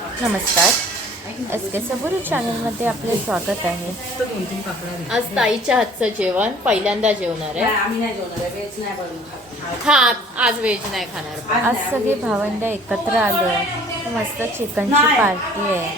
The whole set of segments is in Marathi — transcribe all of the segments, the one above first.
नमस्कार, एस के सबुरी चॅनलमध्ये आपले स्वागत आहे. आज ताईच्या हातचं जेवण पहिल्यांदा जेवणार आहे. हा, आज व्हेज नाही खाणार. आज सगळे भावंड एकत्र आलो आहे. मस्त चिकनची पार्टी आहे.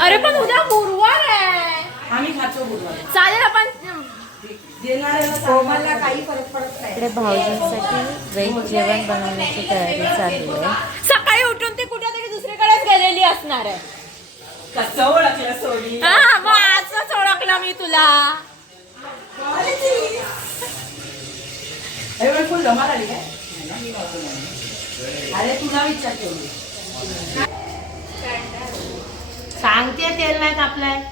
अरे पण उद्या गुरुवार आहे. आम्ही खातो गुरुवार. चालेल आपण कोमलला काही फरक पडत नाही. इकडे भाऊजींसाठी व्हेज जेवण बनवण्याची तयारी चालू आहे. सकाळी उठून ती कुठेतरी दुसरीकडेच गेलेली असणार आहे. कसं ओळखलं सोडी? हा, मग आजच ओळखलं मी तुला. फुल धमाल आली काय? अरे तुला विचार केली सांगते तेल नाही तापलाय.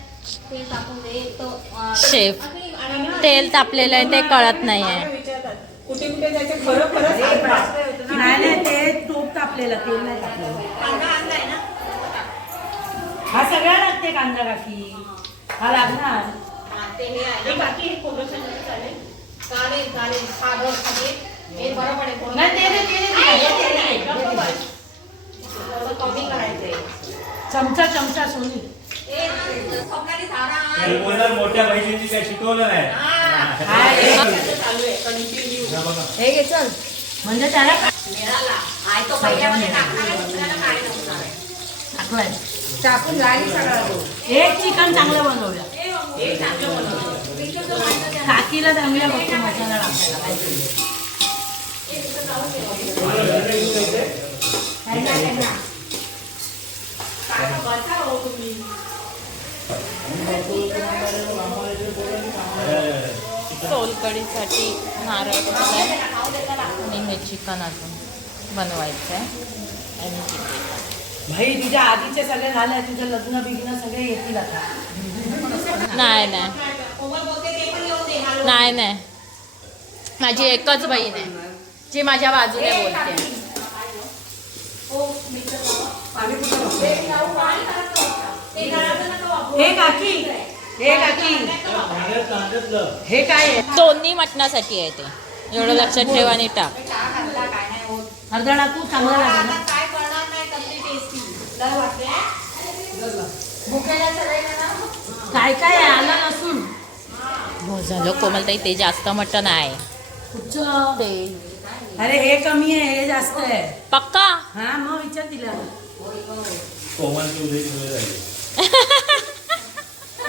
शेफ तेल तापलेलं आहे ते कळत नाहीये. कुठे कुठे जायचं खरं खरं नाही ते तूप तापलेलं तेल नाही तापलेलं. हा सगळा लागते कांदा काकी. हा लागणार चमचा चमचा सोनी. मोठ्या बहिणीची काय शिकवलं नाही. हे घे चल म्हणजे त्याला टाकून लागली सगळं. एक चिकन चांगलं बनवलं. काकीला चांगल्या बघतो मसाला सोलकडीसाठी नारळ घेतलाय आणि हे चिकन अजून बनवायचं आहे. भाई तुझ्या आधीचे सगळे झाले. तुझं लग्न बिग्न सगळे येतील आता. नाही नाही नाही नाही, माझी एकच बहीण आहे जी माझ्या बाजूने बोलते. हे काकी हे काकी हे काय आहे? दोन्ही मटणासाठी आहे ते, एवढं लक्षात ठेवा आणि टाक. अर्धा टाकू चांगलं लागेल ना. काय काय आहे? आलं लसूण. हो झालं कोमलताई, ते जास्त मटण आहे कुठचं? ते. अरे हे कमी आहे हे जास्त आहे. पक्का? हा मग विचार तिला कोमलची उदय सुरू झाली.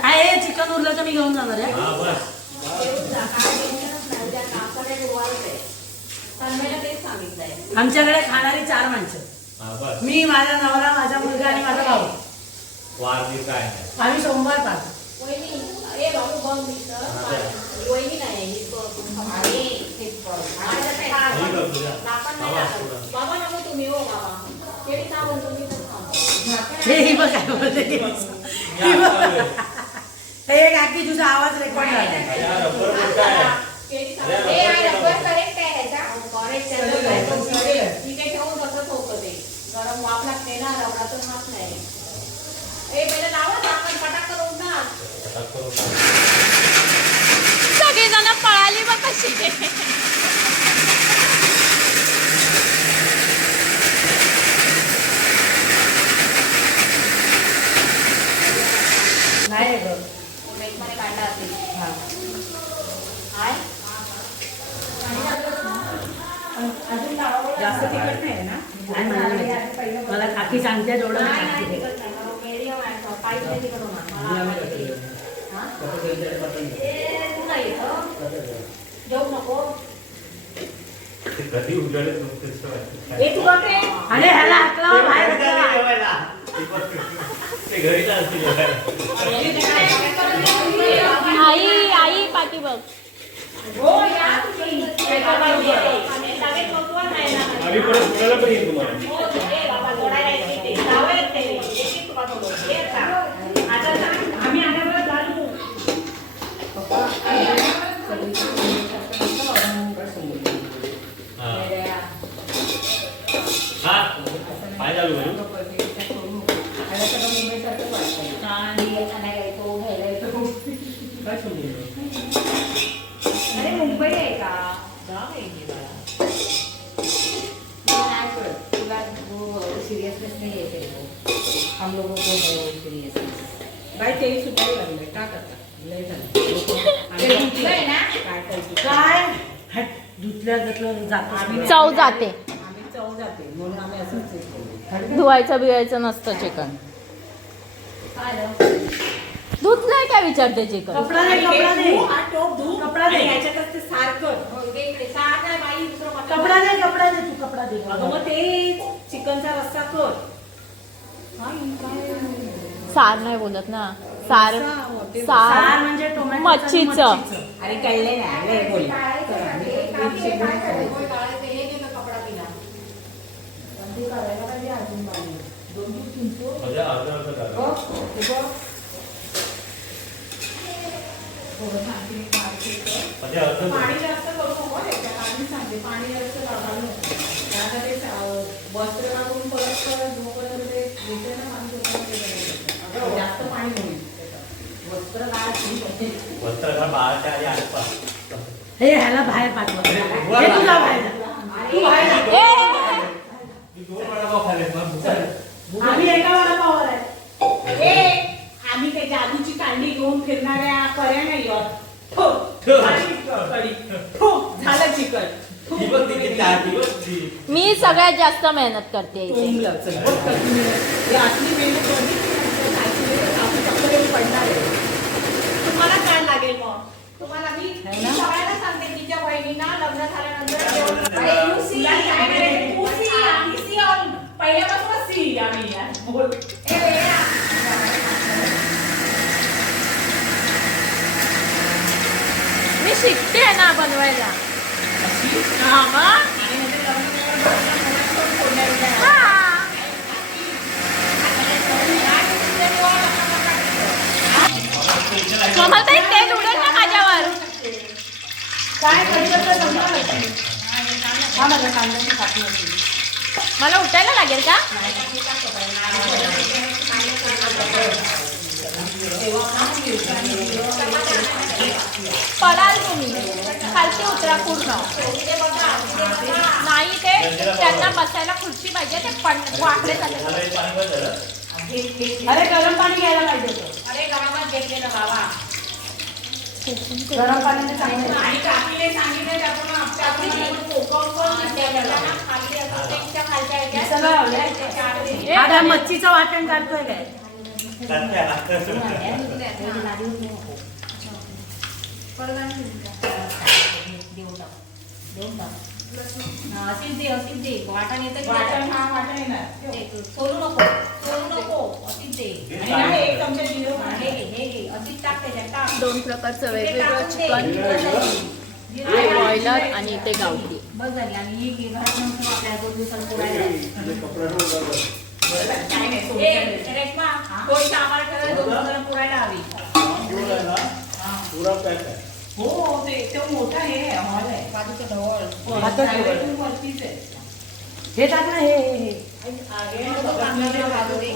काय हे चिकन उरलं तर मी घेऊन जाणार आहे. हा बस. आमच्याकडे खाणारी 4 माणसं. हा बस. मी, माझा नवरा, माझा मुलगा आणि माझा भाऊ. वारली काय नाही. आम्ही सोमवार पाहतो. हे बघ काय बोलते. हे काकी तुझा आवाज रेकॉर्ड झाला. सगळेजण पळाली बघ कशी. नाही रे गं. जास्त तिखट नाही ना. काय म्हणाले मला काकी सांगते थोडं. कधी उजाडे अरे ह्याला हाकला बाहेर ते घरीच असतील. आई आई पाठी बघ. आम्ही परत पुण्याला पण येईल तुम्हाला. हा काय चालू आहे? अरे मुंबई आहे का? जा सिरियस इंटरेस्ट नहीं है तेरे को, हम लोगों को है वो फ्री है। बाई तेही सुटायला लागले का करता लय झालं ते धुतलंय ना? काय करतो काय हट धुतलं जातो चव जाते आम्ही चव जाते म्हणून आम्ही असंच हे केलं. धुवायचं बिवायचं नसतं चिकन. धुतलंय काय विचारते चिकन. कपडा नाही कपडा नाही हा टोप धू. कपडा नाही. आणि याच्यातच ते सारखं. हो, दे इकडे. सारं आहे बाई, दुसरं मटण. कपडा दे तू कपडा दे अगं मग ते चिकनचा रस्सा कर. सार नाही बोलत ना. सार सार सार म्हणजे टोमॅटो मच्छीचं. अरे कळले नाही लय बोल म्हणजे अर्ध अर्ध करा. म्हणजे अर्ध पाणी जास्त करू नको त्याच्यात. आम्ही सांगते पाणी जास्त घालू नको. त्याला ते वस्त्र काढून परत जोपर्यंत ते येते ना पाणी तोपर्यंत ते करायचं. अगं, जास्त पाणी होईल त्याच्यात. वस्त्र काढ. वस्त्र घाल बाळाच्या आधी आसपास. हे ह्याला बाहेर पाठवा हे तुला बाहेर तू बाहेर जा. मी 2 वडापाव खाल्ले मग भूक आहे. आम्ही एका वडापावर आहे आम्ही काही जादूची कांडी घेऊन फिरणाऱ्या पर्या नाही आहोत. हो, झाली कढी. हो, झालं चिकन. ती बघ ती किती आधी बघ ती. मी सगळ्यात जास्त मेहनत करते इथे. टोंगलं, चल, बघ कशी मेहनत. ही असली मेहनत करली की नंतर खायची वेळ आपण चक्कर येऊन पडणार आहे. तुम्हाला काय लागेल मग? तुम्हाला मी सगळ्यांना सांगते तिच्या बहिणींना लग्न झाल्यानंतर अरे, you see, काय करायचं? तू see, आम्ही see all. पहिल्यापासूनच see आम्ही यार. बोल. ए, वेड्या. मी शिकते ना बनवायला. हा मग? आणि नंतर लग्न झाल्यावर बाजूला मोबाईल फोडल्या गेल्या. हा. कोमलताई तेल उडेल ना माझ्यावर. काय करायचं जमणार नाही. हा माझ्या कांद्याची कापणी होती मला उठायला लागेल का. पडाल तुम्ही खालती उतरा पूर्ण. नाही ते त्यांना बसायला खुर्ची पाहिजे ते वाकडे झाले. मला हे पाणी बंद झालं. अरे गरम पाणी घ्यायला पाहिजे होतं अरे गरमात घेतलेलं बाबा. गरम पाण्याने चांगलं आणि काकीने सांगितलं त्याप्रमाणे कोकम विद्यालयाला खाली असं त्यांच्या खालच्या मिक्सरला लावलंय? ह्याच्यात आता मच्छीचं वाटण काढतोय काय करते आता. अशीच दे वाटण येतं वाटण हा वाटण येणार सोडू नको अशीच दे. आणि ना एक चमचा जिरं पण हे घे अशीच टाक त्याच्यात टाक. 2 प्रकारचं वेगवेगळं चिकन. बॉयलर आणि ते गावठी. बस झाली. आणि ही घे घरात नंतर आपल्या 2 दिवसांनी पुरायला काय नाही सोडून. रेश्मा थोडीशी आम्हाला ठरवलं 2 दिवसांनी पुरायला हवी. पुरा पॅक आहे. हो ते मोठा हे हॉल आहे बाजूचं ढवळ. आता हायवे टू वरतीच आहे. हे टाक ना हे हे नको कांदा भाजू दे.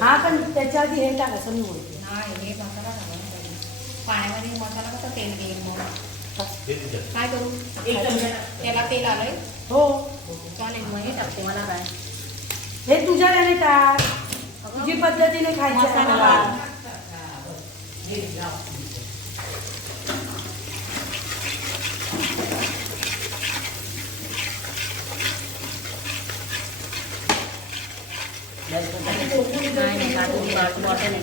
हा पण त्याच्या आधी हे टाक असं मी बोलते नाही हे मसाला घाला ना पहिला. पाण्यामध्ये मसाला कसा तेल घेईल मग हे तुझ्यात. काय करू? एक चमचा त्याला तेल आलंय. हो चालेल मग हे टाकते मला काय हे तुझ्या याने टाक तुझी पद्धतीने खायचं आहे मसाला मला. नाही बॉटल आहे.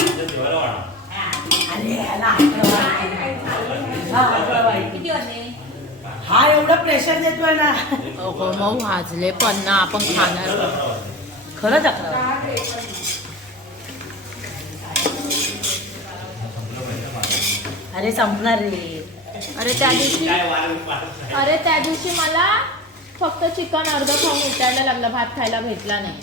तुझ्या जेवायला वाढा. अरे ह्याला आठवण किती वाजले? हा एवढं प्रेशर देतोय ना. अगं मग वाजले पण ना, आपण खाणार. खरंच 11. अरे संपणार रे. अरे त्या दिवशी काय वाढ पाहत नाही. अरे त्या दिवशी मला फक्त चिकन अर्ध खाऊन उठायला लागलं, भात खायला भेटला नाही.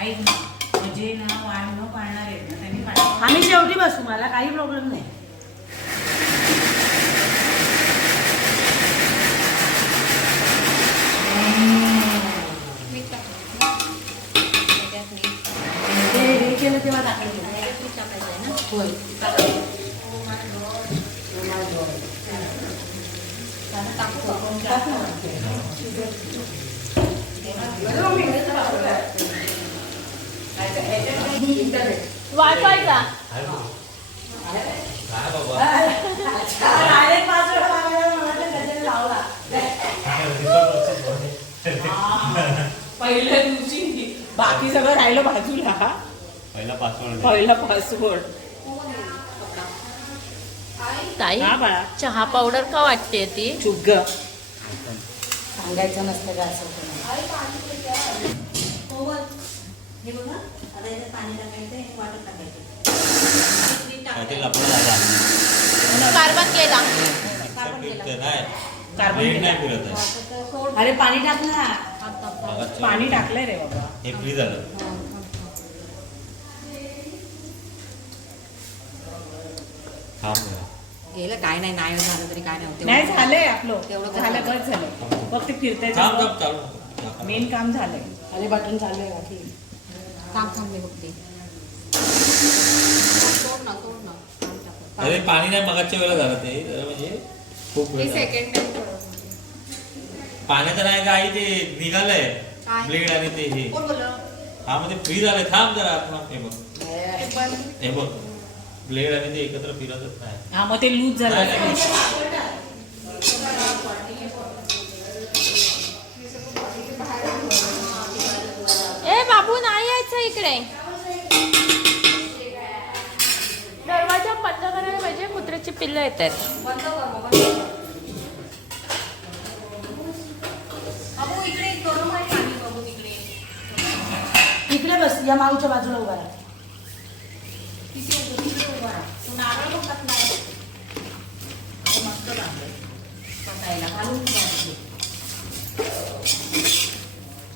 ऐक ना, म्हणजे ना वाढ न पाळणार आहेत ना त्यांनी पाळणार. आम्ही शेवटी बसू, मला काही प्रॉब्लेम नाही. ते हे केलं तेव्हा टाकलं. होय. वाचायचा काय बोलू? काय बाबा? डायरेक्ट 5 वेळा लावायला म्हणाले, त्याच्याने लावला. पहिल्या दिवशी बाकी सगळं राहिलं बाजूला. पहिला पासवर्ड पहिला पासवर्ड. ताई हा बाळा. चहा पावडर का वाटते ती? चुग्ग. सांगायचं नसतं का असं कोणाला. हे बघा, आता याच्यात पाणी टाकायचं, हे वाटत टाकायचं. ते लपडं झाला. कार्बन केला. कार्बन नाही फिरत आहे. अरे पाणी टाक ना. मागच्या पाणी टाकलंय रे बाबा. हे फ्री झालं. थांब जरा. गेलं काय नाही, नाही झालं तरी काय नाही होतं. नाही झालंय आपलं. तेवढं झालं, बस झालं. फक्त फिरताय थांब थांब चालू. मेन काम झालंय. अरे बटन चालू आहे बाकी. काम थांबले बघते. तोड ना, तोड ना. काम टाकू. अरे पाणी नाही मगाच्या वेळेला झालं ते जरा म्हणजे खूप वेळ झाला. सेकंड टाइम पाण्याचं नाही काही ते निघालंय काय? ब्लेड आणि ते हे कोण बोललं? हा मध्ये फ्री झालंय. थांब जरा थांब. हे बघ ब्लेड आणि ते एकत्र फिरतच नाही. हा मग ते लूज झालं. नाही, नाही. ए बाबू नाही यायचं इकडे. दरवाजा बंद करायला पाहिजे, कुत्र्याची पिल्लं येतात. बंद कर बाबा. बाबू इकडे गरम आहे पाणी, बाबू तिकडे. इकडे बस, या माऊच्या बाजूला उभा राहा. तिथे येतो, तिकडे उभा राहा. तो नारळ बघत नाही. अरे मस्त बांधलंय. पकायला घालून द्या.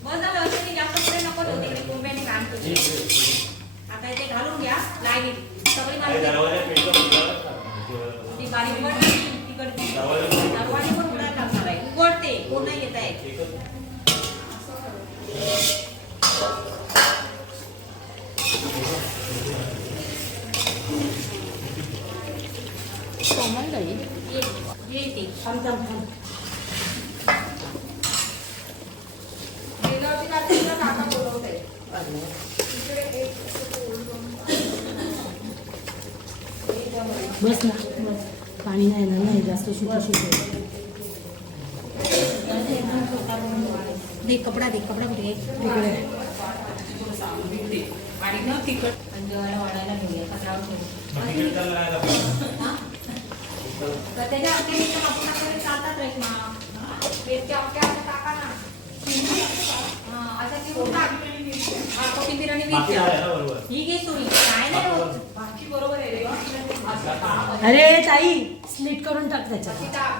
बस झालं, अश्विनी जास्त पुढे नको ठेवू, तिकडे कोंब्याने घाण तुझी. आता इथे घालून घ्या लाईनीत. सगळी घालून घ्या. दरवाजा फिरतो. ती बारीक उघड, तिकडची. दरवाजे पण उघडायला लागणार आहे. उघडते, कोण नाही येत आहे. कोमल बाई ये ती. थांब थांब थांब. गेल्यावरती का तिला काका बोलवत आहे. बस ना बस. पाणी नाही ना, नाही जास्त सुका सुक. दे कपडा, दे कपडा कुठे आहे? तिकडे आणि न तिकट. आणि जेवायला वाढायला घेऊया, कचऱ्यावर ठेवू. मग तिकडे चाललं नाही का? हा? तर त्याच्या अख्ख्या मिरच्या कापून टाकले चालतात रेश्मा. मिरच्या अख्ख्या अशा टाका ना. हा, अशा चिरून टाक. हा, कोथिंबीर आणि बाकी मिरच्या. आहे ना बरोबर. ही घे सुरी. काय नाही होत. बाकी बरोबर आहे रे. अरे ताई स्लिट करून टाक त्याच्यात. अशी टाक.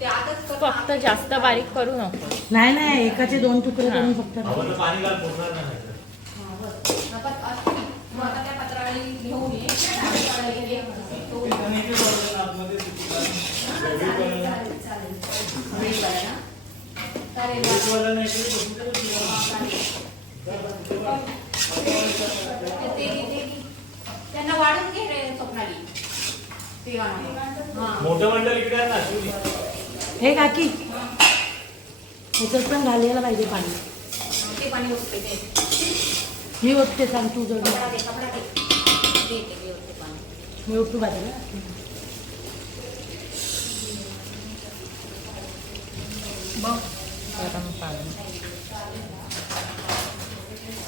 ते आताच कर. फक्त जास्त बारीक करू नको. नाही नाही, एकाचे 2 तुकडे करून फक्त टाक. आवडलं पाणी घाल पुरणार नाही. हा, बस. मग आता त्या पत्रावळी घेऊन ये. पत्रावळी घे. तो- चालेल ना? चालेल ना? त्यांना वाढून घे रे स्वप्नाली. ते गाणं. हा. मोठं मंडळ इकडे आहे ना शिवली. हे काकी ह्याच्यात पण घालायला पाहिजे पाणी. ते पाणी उठते ते. मी ओतते, सांग तू जर कपडा दे, कपडा दे. दे, दे, उठते पाणी. मी ओतू बाजूला. बघ गरम पाणी.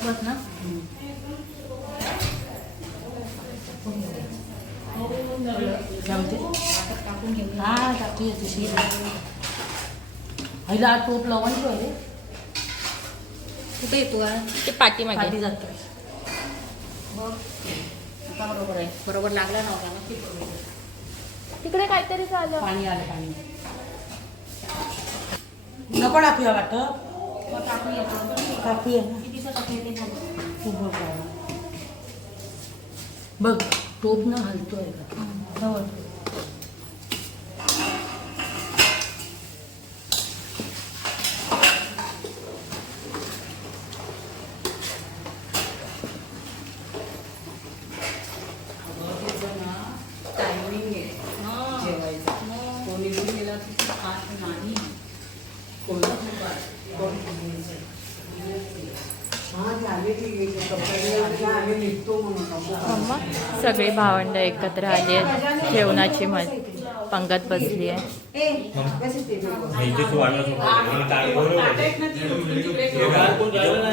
बस ना. हा टाकूया तुझी आईला टोप लावायची आहे कुठे येतो ते पाठीमागे खाली जातो आता बरोबर आहे बरोबर लागला नव्हता ना की बरोबर. तिकडे काहीतरी झालं. पाणी आलं पाणी नको टाकूया वाटत मग टाकूया टाकूया ना कितीचं टाकूया ते सांग. तू बघ बाबा. बघ टोप न हलतोय का हो. टायमिंग आहे जेवायचा कोणी पण गेला की खात नाही मम्मा सगळी भावंड एकत्र आली आहेत जेवणाची पंगत बसली आहे. इथेच वाटत होतं. काय बरोबर आहे.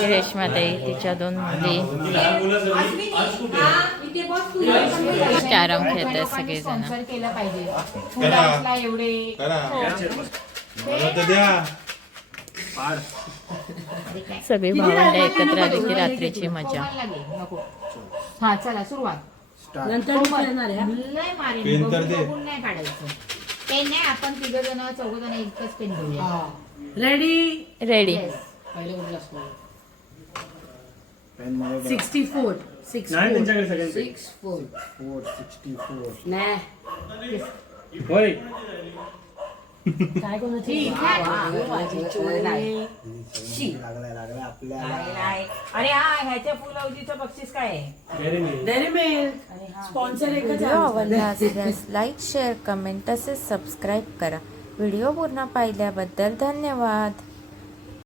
रेश्माताई तिच्या 2 मुली लहान मुलं सगळी आज कुठे हा, इथे बस तू कॅरम खेळत आहेत सगळेजण. स्पॉन्सर केलं पाहिजे फुलासला एवढे सगळी भावंड एकत्र आली की रात्रीची मजा. नको हा चला सुरुवात नंतर मी करणार आहे हा. लय मारीन बघून नाही काढायचं पेन नाही आपण 3 जण 4 जण एकच पेन घेऊया रेडी रेडी. पहिले कुठला असतो 64 होय काय कोणाची अरे हा ह्याच्या फुलवजीचं बक्षीस काय आहे डेअरी मिल्क स्पॉन्सर एकच व्हिडिओ आहे. आवडला असल्यास लाईक शेअर कमेंट तसेच सबस्क्राईब करा. व्हिडिओ पूर्ण पाहिल्याबद्दल धन्यवाद.